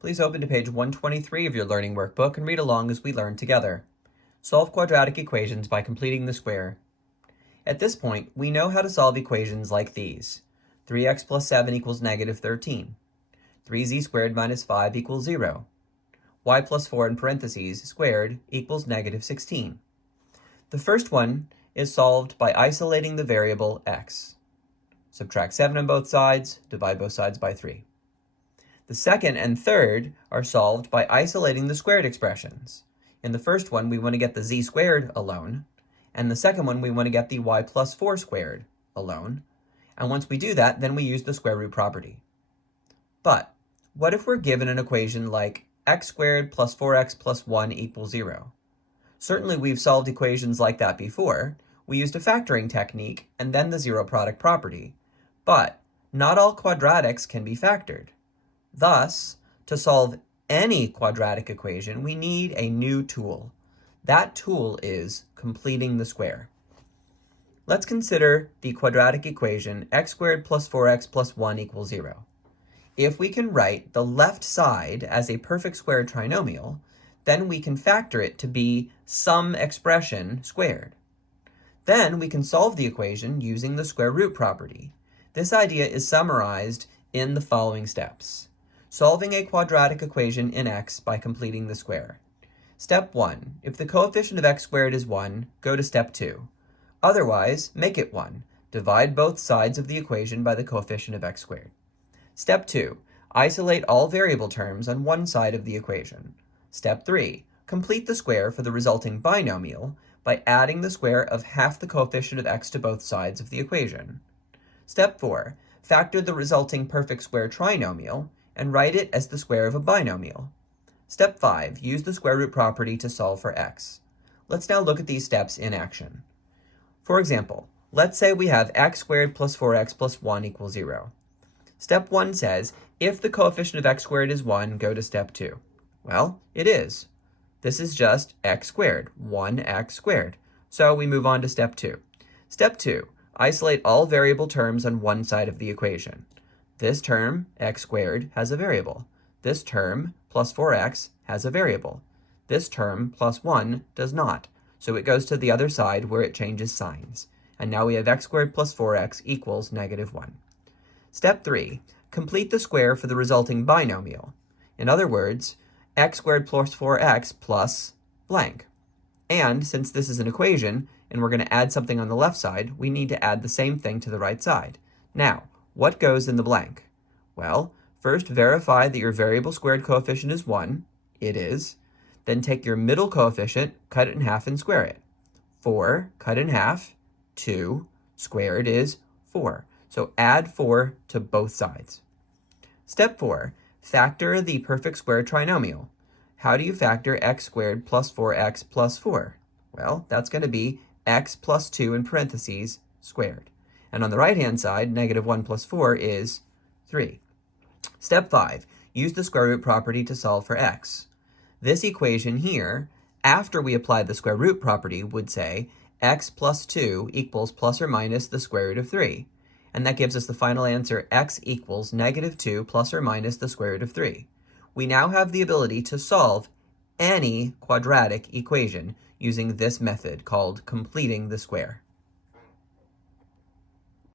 Please open to page 123 of your learning workbook and read along as we learn together. Solve quadratic equations by completing the square. At this point, we know how to solve equations like these. 3x plus 7 equals negative 13. 3z squared minus 5 equals 0. Y plus 4 in parentheses squared equals negative 16. The first one is solved by isolating the variable x. Subtract 7 on both sides, divide both sides by 3. The second and third are solved by isolating the squared expressions. In the first one, we want to get the z squared alone, and the second one, we want to get the y plus 4 squared alone. And once we do that, then we use the square root property. But what if we're given an equation like x squared plus 4x plus 1 equals 0? Certainly we've solved equations like that before. We used a factoring technique and then the zero product property. But not all quadratics can be factored. Thus, to solve any quadratic equation, we need a new tool. That tool is completing the square. Let's consider the quadratic equation x squared plus 4x plus 1 equals 0. If we can write the left side as a perfect square trinomial, then we can factor it to be some expression squared. Then we can solve the equation using the square root property. This idea is summarized in the following steps. Solving a quadratic equation in x by completing the square. Step 1. If the coefficient of x squared is 1, go to step 2. Otherwise, make it 1. Divide both sides of the equation by the coefficient of x squared. Step 2. Isolate all variable terms on one side of the equation. Step 3. Complete the square for the resulting binomial by adding the square of half the coefficient of x to both sides of the equation. Step 4. Factor the resulting perfect square trinomial and write it as the square of a binomial. Step 5. Use the square root property to solve for x. Let's now look at these steps in action. For example, let's say we have x squared plus 4x plus 1 equals 0. Step 1 says, if the coefficient of x squared is 1, go to step 2. Well, it is. This is just x squared, 1x squared. So we move on to step 2. Step 2, isolate all variable terms on one side of the equation. This term, x squared, has a variable. This term, plus 4x, has a variable. This term, plus 1, does not. So it goes to the other side where it changes signs. And now we have x squared plus 4x equals negative 1. Step 3, complete the square for the resulting binomial. In other words, x squared plus 4x plus blank. And since this is an equation, and we're going to add something on the left side, we need to add the same thing to the right side. Now, what goes in the blank? Well, first verify that your variable squared coefficient is 1. It is. Then take your middle coefficient, cut it in half, and square it. 4 cut in half, 2 squared is 4. So add 4 to both sides. Step 4, factor the perfect square trinomial. How do you factor x squared plus 4x plus 4? Well, that's going to be x plus 2 in parentheses squared. And on the right-hand side, negative 1 plus 4 is 3. Step 5, use the square root property to solve for x. This equation here, after we apply the square root property, would say x plus 2 equals plus or minus the square root of 3. And that gives us the final answer, x equals negative 2 plus or minus the square root of 3. We now have the ability to solve any quadratic equation using this method called completing the square.